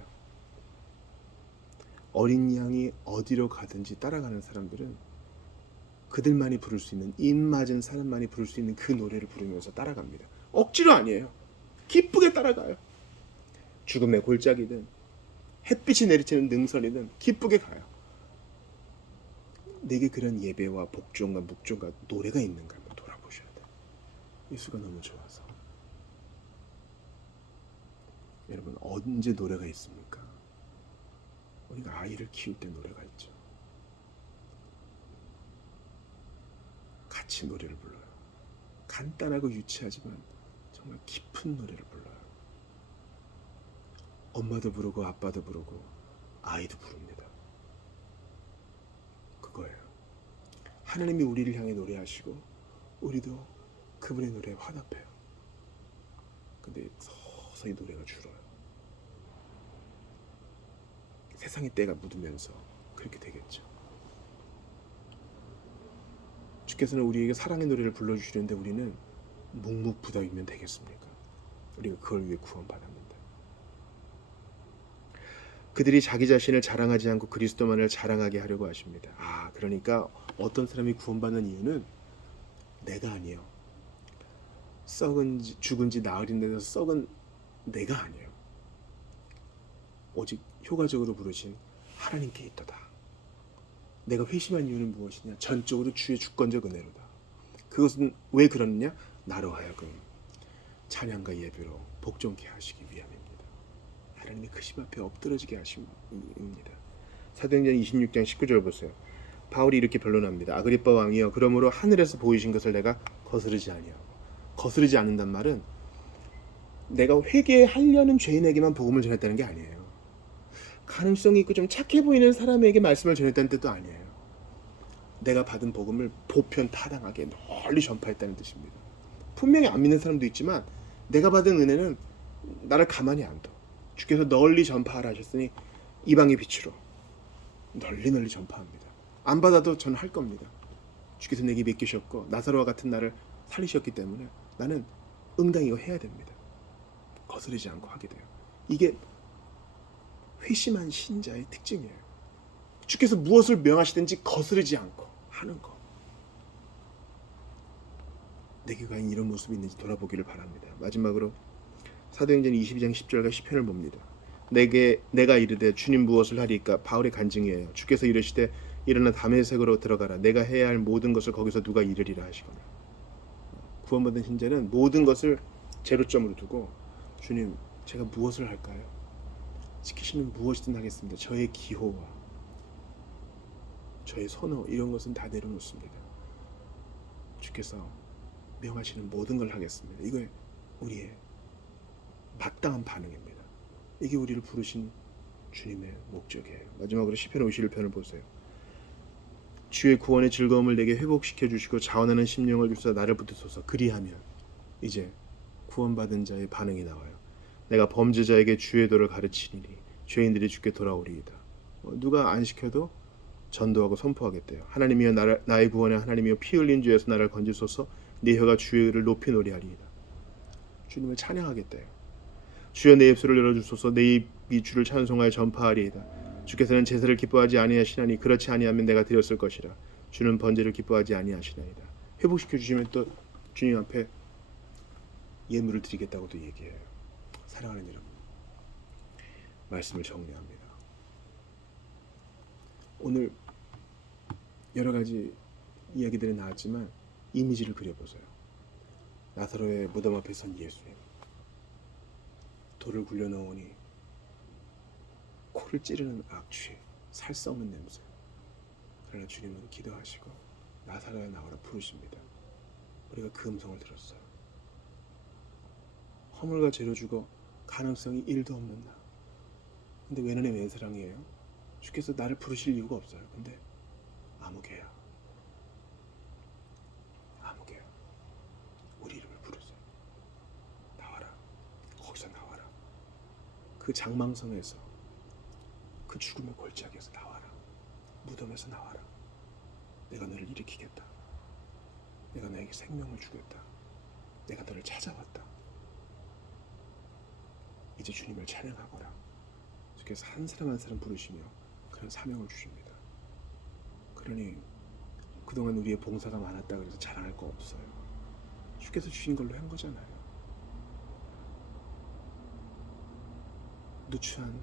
어린 양이 어디로 가든지 따라가는 사람들은 그들만이 부를 수 있는, 입맞은 사람만이 부를 수 있는 그 노래를 부르면서 따라갑니다. 억지로 아니에요. 기쁘게 따라가요. 죽음의 골짜기든 햇빛이 내리치는 능선이든 기쁘게 가요. 내게 그런 예배와 복종과 묵종과 노래가 있는가 한번 돌아보셔야 돼요. 예수가 너무 좋아서. 여러분 언제 노래가 있습니까? 우리가 아이를 키울 때 노래가 있죠. 같이 노래를 불러요. 간단하고 유치하지만 정말 기쁜 슬픈 노래를 불러요. 엄마도 부르고 아빠도 부르고 아이도 부릅니다. 그거예요. 하나님이 우리를 향해 노래하시고 우리도 그분의 노래에 화답해요. 근데 서서히 노래가 줄어요. 세상의 때가 묻으면서 그렇게 되겠죠. 주께서는 우리에게 사랑의 노래를 불러주시는데 우리는 묵묵부답이면 되겠습니까? 우리가 그걸 위해 구원받았는데. 그들이 자기 자신을 자랑하지 않고 그리스도만을 자랑하게 하려고 하십니다. 그러니까 어떤 사람이 구원받는 이유는 내가 아니에요. 죽은 지 나흘인 데서 썩은 내가 아니에요. 오직 효과적으로 부르신 하나님께 있도다. 내가 회심한 이유는 무엇이냐? 전적으로 주의 주권적 은혜로다. 그것은 왜 그러느냐? 나로 하여금 찬양과 예배로 복종케 하시기 위함입니다. 하나님의 크심 앞에 엎드러지게 하심입니다. 사도행전 26장 19절 보세요. 바울이 이렇게 변론합니다. 아그리빠 왕이여, 그러므로 하늘에서 보이신 것을 내가 거스르지 아니하고. 거스르지 않는단 말은 내가 회개하려는 죄인에게만 복음을 전했다는 게 아니에요. 가능성이 있고 좀 착해 보이는 사람에게 말씀을 전했다는 뜻도 아니에요. 내가 받은 복음을 보편 타당하게 널리 전파했다는 뜻입니다. 분명히 안 믿는 사람도 있지만 내가 받은 은혜는 나를 가만히 안 둬. 주께서 널리 전파하라 하셨으니 이방의 빛으로 널리 전파합니다. 안 받아도 저는 할 겁니다. 주께서 내게 맡기셨고 나사로와 같은 나를 살리셨기 때문에 나는 응당히 이거 해야 됩니다. 거스르지 않고 하게 돼요. 이게 회심한 신자의 특징이에요. 주께서 무엇을 명하시든지 거스르지 않고 하는 거. 내게 과연 이런 모습이 있는지 돌아보기를 바랍니다. 마지막으로 사도행전 22장 10절과 10편을 봅니다. 내가 이르되 주님 무엇을 하리까? 바울의 간증이에요. 주께서 이르시되 일어나 다메섹으로 들어가라. 내가 해야 할 모든 것을 거기서 누가 이르리라 하시거나. 구원받은 신자는 모든 것을 제로점으로 두고 주님 제가 무엇을 할까요? 시키시는 무엇이든 하겠습니다. 저의 기호와 저의 선호 이런 것은 다 내려놓습니다. 주께서 명하시는 모든 걸 하겠습니다. 이게 우리의 마땅한 반응입니다. 이게 우리를 부르신 주님의 목적이에요. 마지막으로 시편 51편을 보세요. 주의 구원의 즐거움을 내게 회복시켜 주시고 자원하는 심령을 주사 나를 붙드소서. 그리하면 이제 구원받은 자의 반응이 나와요. 내가 범죄자에게 주의 도를 가르치리니 죄인들이 주께 돌아오리이다. 누가 안 시켜도 전도하고 선포하겠대요. 하나님이여 나의 구원의 하나님이여 피 흘린 죄에서 나를 건지소서. 네 혀가 주의 의를 높이 노래하리이다. 주님을 찬양하겠대요. 주여 내 입술을 열어주소서. 내 입이 주를 찬송하여 전파하리이다. 주께서는 제사를 기뻐하지 아니하시나니 그렇지 아니하면 내가 드렸을 것이라. 주는 번제를 기뻐하지 아니하시나이다. 회복시켜 주시면 또 주님 앞에 예물을 드리겠다고도 얘기해요. 사랑하는 여러분, 말씀을 정리합니다. 오늘 여러 가지 이야기들이 나왔지만 이미지를 그려보세요. 나사로의 무덤 앞에 선 예수님, 돌을 굴려놓으니 코를 찌르는 악취, 살 썩는 냄새. 그러나 주님은 기도하시고 나사로야 나와라 부르십니다. 우리가 그 음성을 들었어요. 허물과 죄로 죽어 가능성이 1도 없는 나. 근데 왜 너네 왜 사랑이에요? 주께서 나를 부르실 이유가 없어요. 근데 아무 개야. 아무 개야. 우리 이름을 부르세요. 나와라. 거기서 나와라. 그 장망성에서, 그 죽음의 골짜기에서 나와라. 무덤에서 나와라. 내가 너를 일으키겠다. 내가 너에게 생명을 주겠다. 내가 너를 찾아왔다. 이제 주님을 찬양하거라. 주께서 한 사람 한 사람 부르시며 그런 사명을 주십니다. 그러니 그동안 우리의 봉사가 많았다 그래서 자랑할 거 없어요. 주께서 주신 걸로 한 거잖아요. 누추한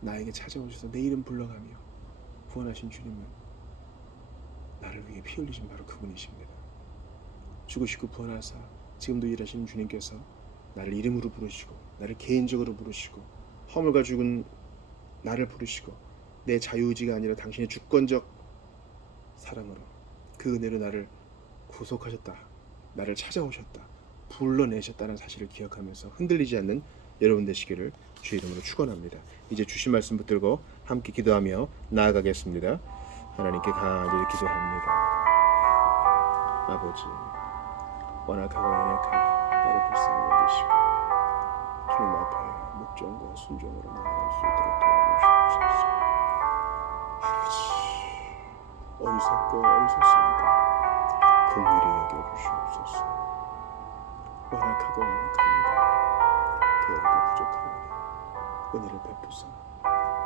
나에게 찾아오셔서 내 이름 불러가며 구원하신 주님은 나를 위해 피 흘리신 바로 그분이십니다. 죽으시고 부활하사 지금도 일하시는 주님께서 나를 이름으로 부르시고 나를 개인적으로 부르시고 허물과 죽은 나를 부르시고 내 자유의지가 아니라 당신의 주권적 사랑으로 그 은혜로 나를 구속하셨다. 나를 찾아오셨다. 불러내셨다는 사실을 기억하면서 흔들리지 않는 여러분 되시기를 주의 이름으로 축원합니다. 이제 주신 말씀 붙들고 함께 기도하며 나아가겠습니다. 하나님께 간절히 기도합니다. 아버지, 완악하고 연약한 나를 불쌍히 여기시고 주님 앞에 묵정과 순종으로 나아갈 수 있도록 도와주시옵소서. 아버지, 어리석고 어리석습니다. 긍휼히 여겨주시옵소서. 완악하고 완악합니다. 게으르고 부족하오니 은혜를 베푸사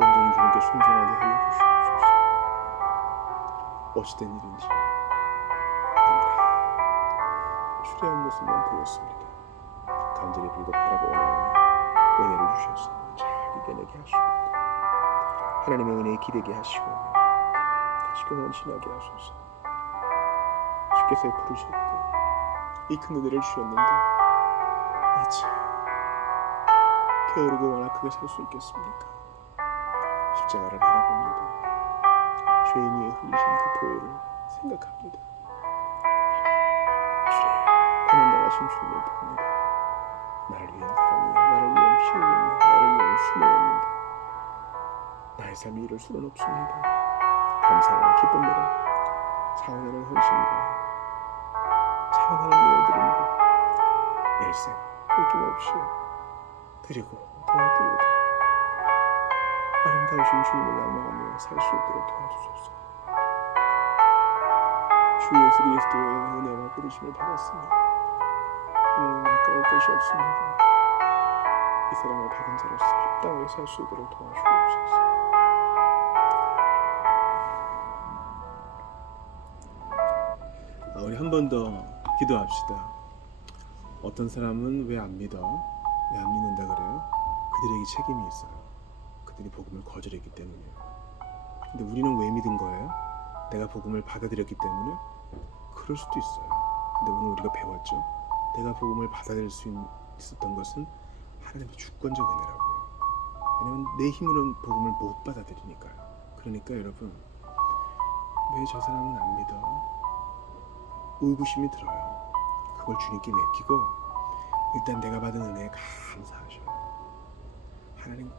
온전히 주님께 순종하게 하여 주시옵소서. 어찌된 일인지 너무나 추레한 모습만 보였습니다. 간절히 빌고 바라고 원하오니 은혜를 주셔서 잘 이겨내게 하시고 하나님의 은혜에 기대게 하시고 다시금 헌신하게 하소서. 주께서 부르셨고 이 큰 은혜를 주셨는데 어찌 게으르고 완악하게 살 수 있겠습니까? 십자가를 바라봅니다. 죄인이 흘리신 그 보혈을 생각합니다. 주의 고난당하신 주님을 봅니다. 나를 위한 사랑이야. 나를 위한 피 흘림이야. 나를 위한 수모였는데 나의 삶이 이럴 수는 없습니다. 감사와 기쁨으로 차원하는 헌신과 차원하는 내어드림과 일생 끊김없이 드리고 도와드리고 아름다우신 주님을 낭망하며 살 수 있도록 도와주소서. 주 예수 그리스도의 은혜와 부르심을 받았으니 이는 아까울 것이 없습니다. 이 사랑을 받은 자로서 합당하게 살 수 있도록 도와주옵소서. 우리 한 번 더 기도합시다. 어떤 사람은 왜 안 믿어? 왜 안 믿는다 그래요? 그들에게 책임이 있어요. 그들이 복음을 거절했기 때문이에요. 근데 우리는 왜 믿은 거예요? 내가 복음을 받아들였기 때문에? 그럴 수도 있어요. 근데 오늘 우리가 배웠죠. 내가 복음을 받아들일 수 있었던 것은 하나님의 주권적 은혜라고요. 왜냐면 내 힘으로는 복음을 못 받아들이니까요. 그러니까 여러분, 왜 저 사람은 안 믿어? 의구심이 들어요. 그걸 주님께 맡기고 일단 내가 받은 은혜에 감사하셔요. 하나님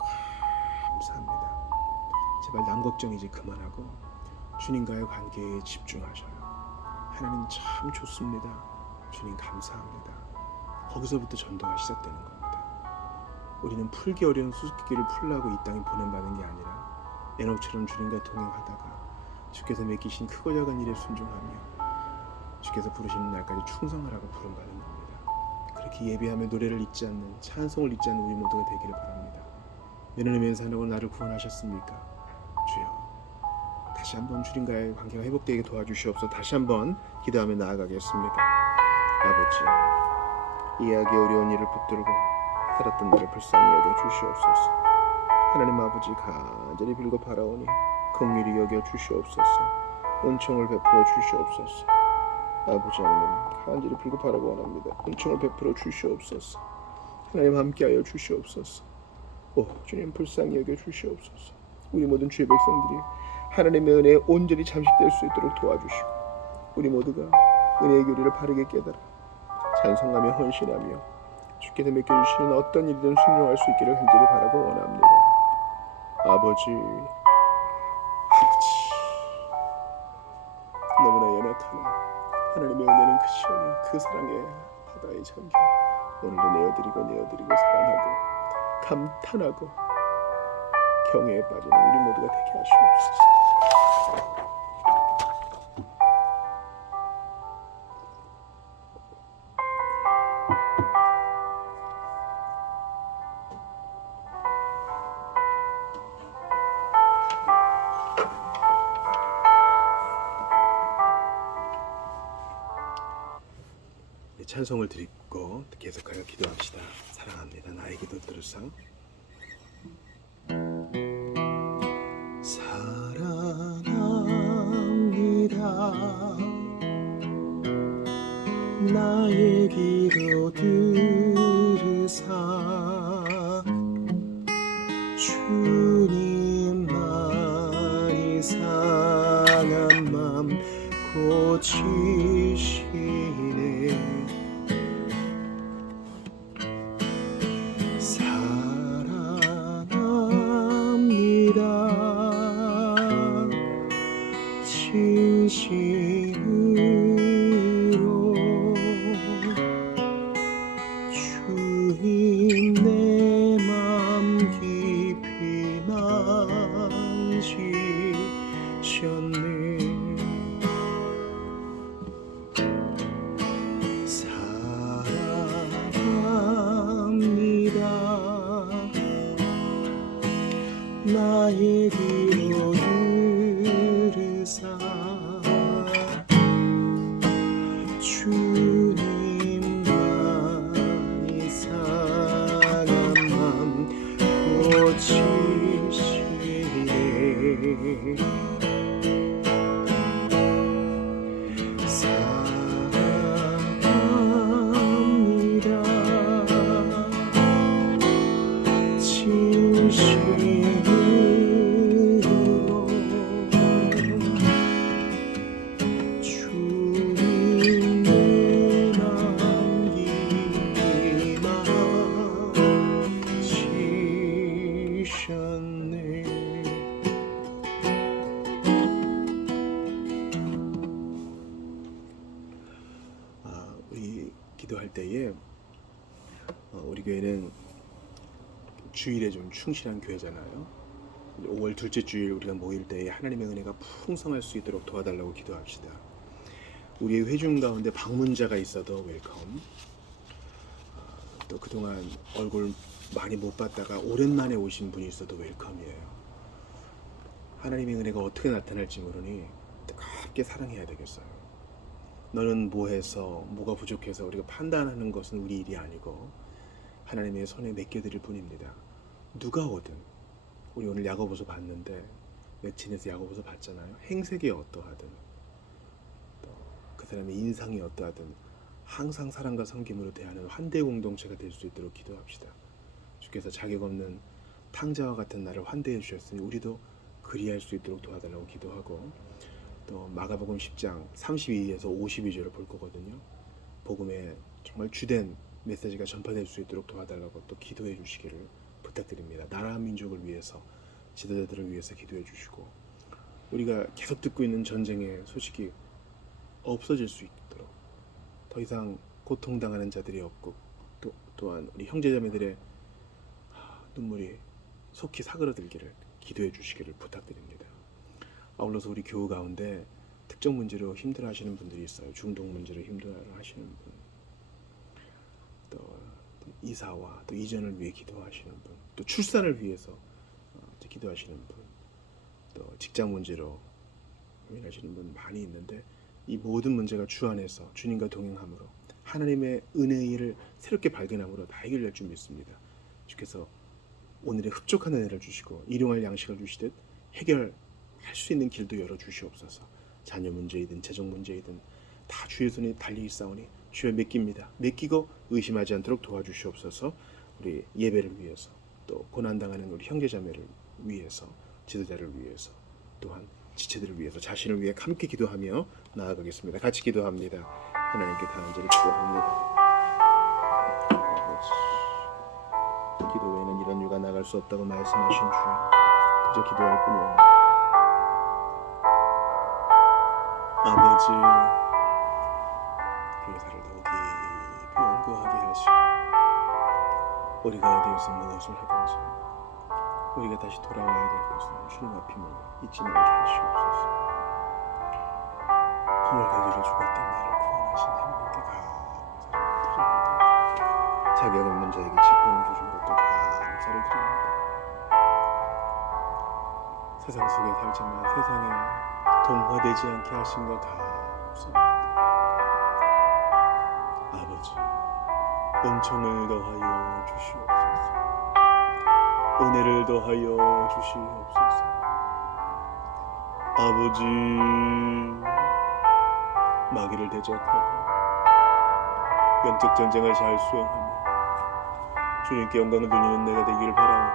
감사합니다. 제발 남 걱정 이제 그만하고 주님과의 관계에 집중하셔요. 하나님 참 좋습니다. 주님 감사합니다. 거기서부터 전도가 시작되는 겁니다. 우리는 풀기 어려운 수수께끼를 풀라고 이 땅에 보낸받은 게 아니라 에녹처럼 주님과 동행하다가 주께서 맡기신 크고 작은 일에 순종하며 주께서 부르시는 날까지 충성하라고 부름받은 겁니다. 그렇게 예배하며 노래를 잊지 않는, 찬송을 잊지 않는 우리 모두가 되기를 바랍니다. 이런 의미에서 하나님 나를 구원하셨습니까? 주여, 다시 한번 주님과의 관계가 회복되게 도와주시옵소서. 다시 한번 기도하며 나아가겠습니다. 아버지, 이해하기 어려운 일을 붙들고 살았던 나를 불쌍히 여겨 주시옵소서. 하나님 아버지, 간절히 빌고 바라오니 긍휼히 여겨 주시옵소서. 은총을 베풀어 주시옵소서. 아버지 하나님, 간절히 빌고 바라고 원합니다. 은총을 베풀어 주시옵소서. 하나님 함께하여 주시옵소서. 오 주님, 불쌍히 여겨 주시옵소서. 우리 모든 주의 백성들이 하나님의 은혜에 온전히 잠식될 수 있도록 도와주시고 우리 모두가 은혜의 교리를 바르게 깨달아 찬송하며 헌신하며 주께서 맡겨주시는 어떤 일이든 순종할 수 있기를 간절히 바라고 원합니다. 아버지, 너무나 연약하나 하나님의 은혜는 그 시원히 그 사랑의 바다에 잠겨 오늘도 내어드리고 사랑하고 감탄하고 경외에 빠지는 우리 모두가 되게 하시옵소서. 찬송을 드리고 계속하여 기도합시다. 사랑합니다. 나의 기도 들으사. 사랑합니다. 나의 기도 들으사. 주님만이 상한 맘 고치시네. 나의 기도 들으사 주님만이 상한 맘 고치시네. 사랑합니다. 진심으로 주님 내 남기만 지셨네. 우리 기도할 때에 우리 교회는 주일에 좀 충실한 교회잖아요. 5월 둘째 주일 우리가 모일 때에 하나님의 은혜가 풍성할 수 있도록 도와달라고 기도합시다. 우리의 회중 가운데 방문자가 있어도 웰컴. 또 그동안 얼굴 많이 못 봤다가 오랜만에 오신 분이 있어도 웰컴이에요. 하나님의 은혜가 어떻게 나타날지 모르니 뜨겁게 사랑해야 되겠어요. 너는 뭐해서 뭐가 부족해서 우리가 판단하는 것은 우리 일이 아니고 하나님의 손에 맡겨드릴 뿐입니다. 누가 오든 우리 오늘 야고보서 봤는데 매친에서 야고보서 봤잖아요. 행색이 어떠하든 또 그 사람의 인상이 어떠하든 항상 사랑과 섬김으로 대하는 환대 공동체가 될 수 있도록 기도합시다. 주께서 자격 없는 탕자와 같은 나를 환대해 주셨으니 우리도 그리할 수 있도록 도와달라고 기도하고, 또 마가복음 10장 32에서 52절을 볼 거거든요. 복음의 정말 주된 메시지가 전파될 수 있도록 도와달라고 또 기도해 주시기를 부탁드립니다. 나라 민족을 위해서, 지도자들을 위해서 기도해 주시고, 우리가 계속 듣고 있는 전쟁의 소식이 없어질 수 있도록, 더 이상 고통당하는 자들이 없고, 또한 우리 형제자매들의 눈물이 속히 사그러들기를 기도해 주시기를 부탁드립니다. 아울러서 우리 교우 가운데 특정 문제로 힘들어하시는 분들이 있어요. 중동 문제로 힘들어하시는 분, 또 이사와 또 이전을 위해 기도하시는 분, 또 출산을 위해서 기도하시는 분, 또 직장 문제로 고민하시는 분 많이 있는데, 이 모든 문제가 주 안에서 주님과 동행함으로 하나님의 은혜를 새롭게 발견함으로 다 해결될 줄 믿습니다. 주께서 오늘의 흡족한 은혜를 주시고 일용할 양식을 주시듯 해결할 수 있는 길도 열어주시옵소서. 자녀 문제이든 재정 문제이든 다 주의 손에 달려있사오니 주여 맡깁니다. 맡기고 의심하지 않도록 도와주시옵소서. 우리 예배를 위해서, 또 고난당하는 우리 형제자매를 위해서, 지도자를 위해서, 또한 지체들을 위해서, 자신을 위해 함께 기도하며 나아가겠습니다. 같이 기도합니다. 하나님께 간절히 기도합니다. 기도 외에는 이런 일가 나갈 수 없다고 말씀하신 주여, 그저 기도할 뿐이옵니다. 아버지, 교회사를 더욱 깊이 연구하게 하시고, 우리가 어디에서 무엇을 하든지 우리가 다시 돌아와야 될 것은 주님 앞임을 잊지 말게 하시옵소서. 허물가지로 죽었던 나를 구원하신 하나님께 감사를 드립니다. 자격 없는 자에게 직분을 주신 것도 감사를 드립니다. 세상 속에 살지만 세상에 동화되지 않게 하신 것 감사합니다. 아버지, 은총을 더하여 주시옵소서. 은혜를 더하여 주시옵소서. 아버지, 마귀를 대적하고 영적 전쟁을 잘 수행하며 주님께 영광을 돌리는 내가 되기를 바라오니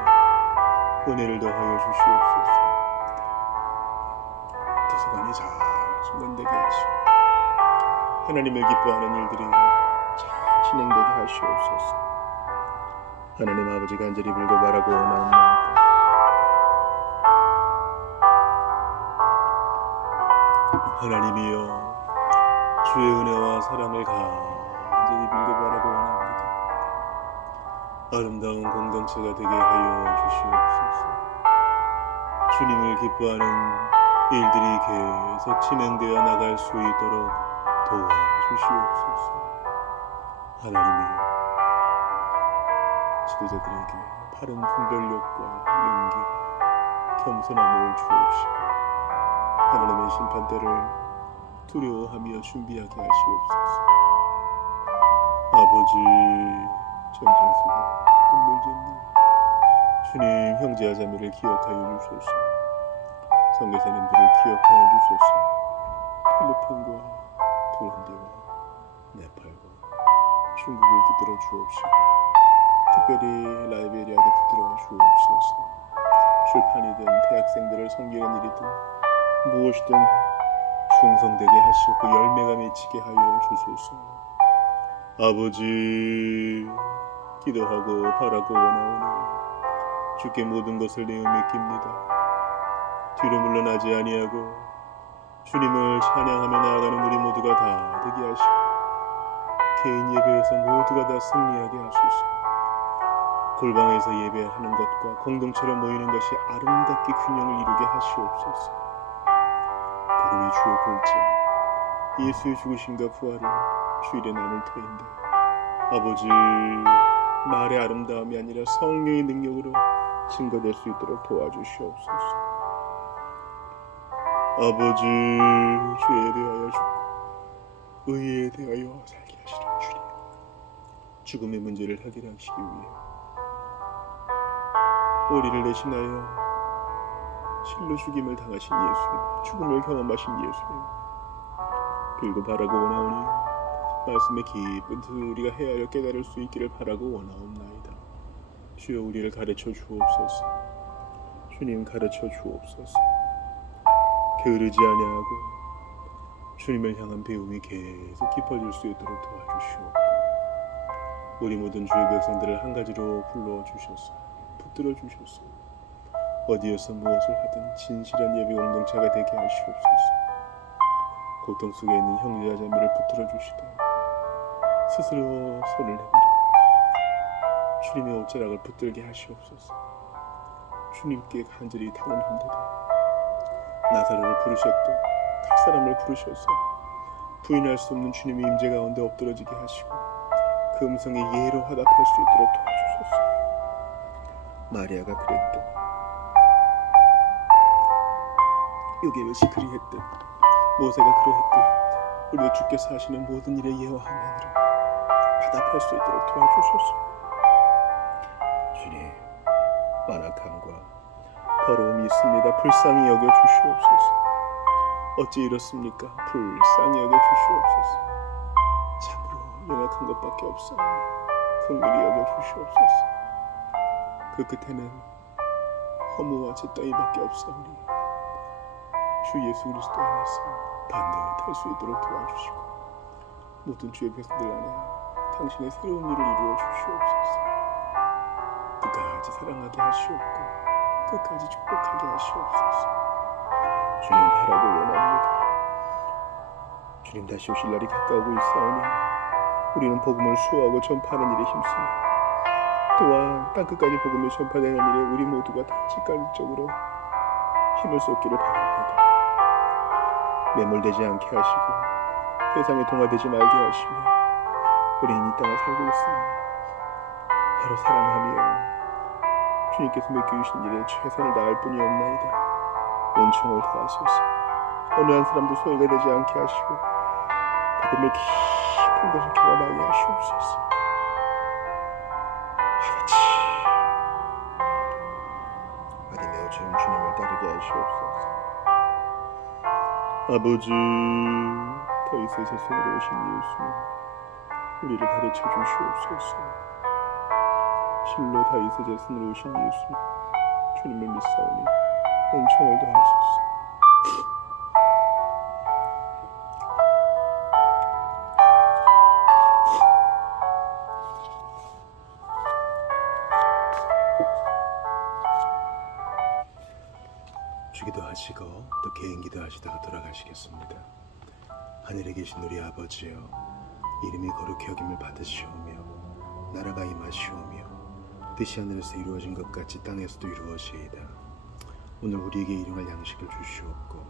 은혜를 더하여 주시옵소서. 도서관이 잘 순간되게 하시고 하나님을 기뻐하는 일들이 잘 진행되게 하시옵소서. 하나님 아버지, 간절히 빌고 바라고 원하옵나이다. 하나님이여, 주의 은혜와 사랑을 간절히 빌고 바라고 원합니다. 아름다운 공동체가 되게 하여 주시옵소서. 주님을 기뻐하는 일들이 계속 진행되어 나갈 수 있도록 도와주시옵소서. 하나님이여, 지도자들에게 바른 분별력과 용기와 겸손함을 주옵시고 하나님의 심판대를 두려워하며 준비하게 하시옵소서. 아버지, 전쟁 속에 눈물 짓는 주님 형제와 자매를 기억하여 주소서. 선교사님들을 기억하여 주소서. 필리핀과 부룬디와 네팔과 중국을 붙들어 주옵시고 특별히 라이베리아도 붙들어 주옵소서. 출판이든 대학생들을 섬기는 일이든 무엇이든 충성되게 하시고 열매가 맺히게 하여 주소서. 아버지, 기도하고 바라고 원하오니 주께 모든 것을 내어 맡깁니다. 뒤로 물러나지 아니하고 주님을 찬양하며 나아가는 우리 모두가 다 되게 하시고 개인 예배에서 모두가 다 승리하게 하소서. 골방에서 예배하는 것과 공동체로 모이는 것이 아름답게 균형을 이루게 하시옵소서. 복음의 주요 골자 예수의 죽으심과 부활을 주일에 나눌 터인데 아버지, 말의 아름다움이 아니라 성령의 능력으로 증거될 수 있도록 도와주시옵소서. 아버지, 죄에 대하여 죽고 의에 대하여 살게 하시는 주님, 죽음의 문제를 해결하시기 위해 오리를 내신하여 실로 죽임을 당하신 예수님, 죽음을 경험하신 예수님, 빌고 바라고 원하오니 말씀의 깊은 뜻을 우리가 헤아려 깨달을 수 있기를 바라고 원하옵나이다. 주여, 우리를 가르쳐 주옵소서. 주님, 가르쳐 주옵소서. 게으르지 아니하고 주님을 향한 배움이 계속 깊어질 수 있도록 도와주시옵고 우리 모든 주의 백성들을 한 가지로 불러주셔서 붙들어 주셔서 어디에서 무엇을 하든 진실한 예배 공동체가 되게 하시옵소서. 고통 속에 있는 형제와 자매를 붙들어 주시되 스스로 손을 내밀어 주님의 옷자락을 붙들게 하시옵소서. 주님께 간절히 탄원합니다. 나사로를 부르셨고 각 사람을 부르셔서 부인할 수 없는 주님의 임재 가운데 엎드러지게 하시고 그 음성에 예로 화답할 수 있도록 도와주소서. 마리아가 그랬듯 요게벳이 그리했듯 모세가 그러했듯 우리도 주께서 하시는 모든 일에 예화하면으로 화답할 수 있도록 도와주소서. 주님, 완악함과 더러움이 있습니다. 불쌍히 여겨 주시옵소서. 어찌 이렇습니까? 불쌍히 여겨 주시옵소서. 참으로 연약한 것밖에 없사오니 긍휼히 여겨 주시옵소서. 그 끝에는 허무와 잿더미밖에 없사오니 주 예수 그리스도 안에서 반듯할 수 있도록 도와주시고 모든 주의 백성들 안에 당신의 새로운 일을 이루어 주시옵소서. 끝까지 사랑하게 하시옵고 끝까지 축복하게 하시옵소서. 주님, 바라고 원합니다. 주님, 다시 오실 날이 가까우고 있사오니 우리는 복음을 수호하고 전파하는 일에 힘쓰며 또한 땅끝까지 복음이 전파되는 일에 우리 모두가 다 직관적으로 힘을 쏟기를 바랍니다. 매몰되지 않게 하시고 세상에 동화되지 말게 하시며 우리는 이 땅을 살고 있으니 바로 사랑하며 주님께서 맡겨주신 일에 최선을 다할 뿐이 없나이다. 은총을 다하소서. 어느 한 사람도 소외가 되지 않게 하시고 복음의 깊은 곳을 경험하게 하시옵소서. 아버지, 바디메오처럼 주님을 따르게 하시옵소서. 아버지, 다윗의 자손으로 오신 예수님, 우리를 가르쳐 주시옵소서. 실로 다윗의 자손으로 오신 예수님, 주님을 믿사오니 은총을 더하소서. 주기도 하시고 또 개인기도 하시다가 돌아가시겠습니다. 하늘에 계신 우리 아버지여, 이름이 거룩히 여김을 받으시오며 나라가 임하시오며 뜻이 하늘에서 이루어진 것 같이 땅에서도 이루어지이다. 오늘 우리에게 일용할 양식을 주시옵고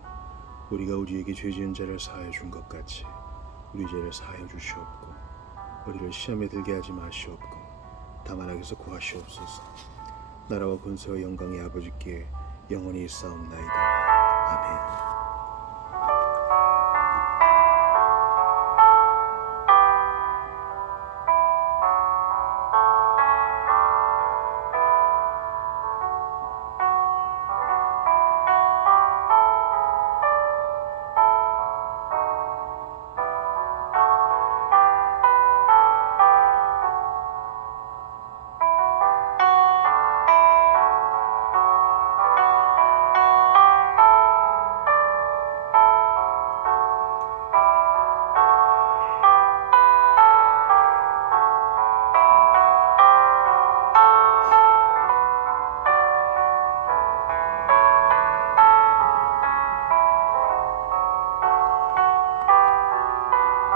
우리가 우리에게 죄 지은 자를 사하여 준 것 같이 우리 죄를 사하여 주시옵고 우리를 시험에 들게 하지 마시옵고 다만 악에서 구하시옵소서. 나라와 권세와 영광이 아버지께 영원히 있사옵나이다. 아멘.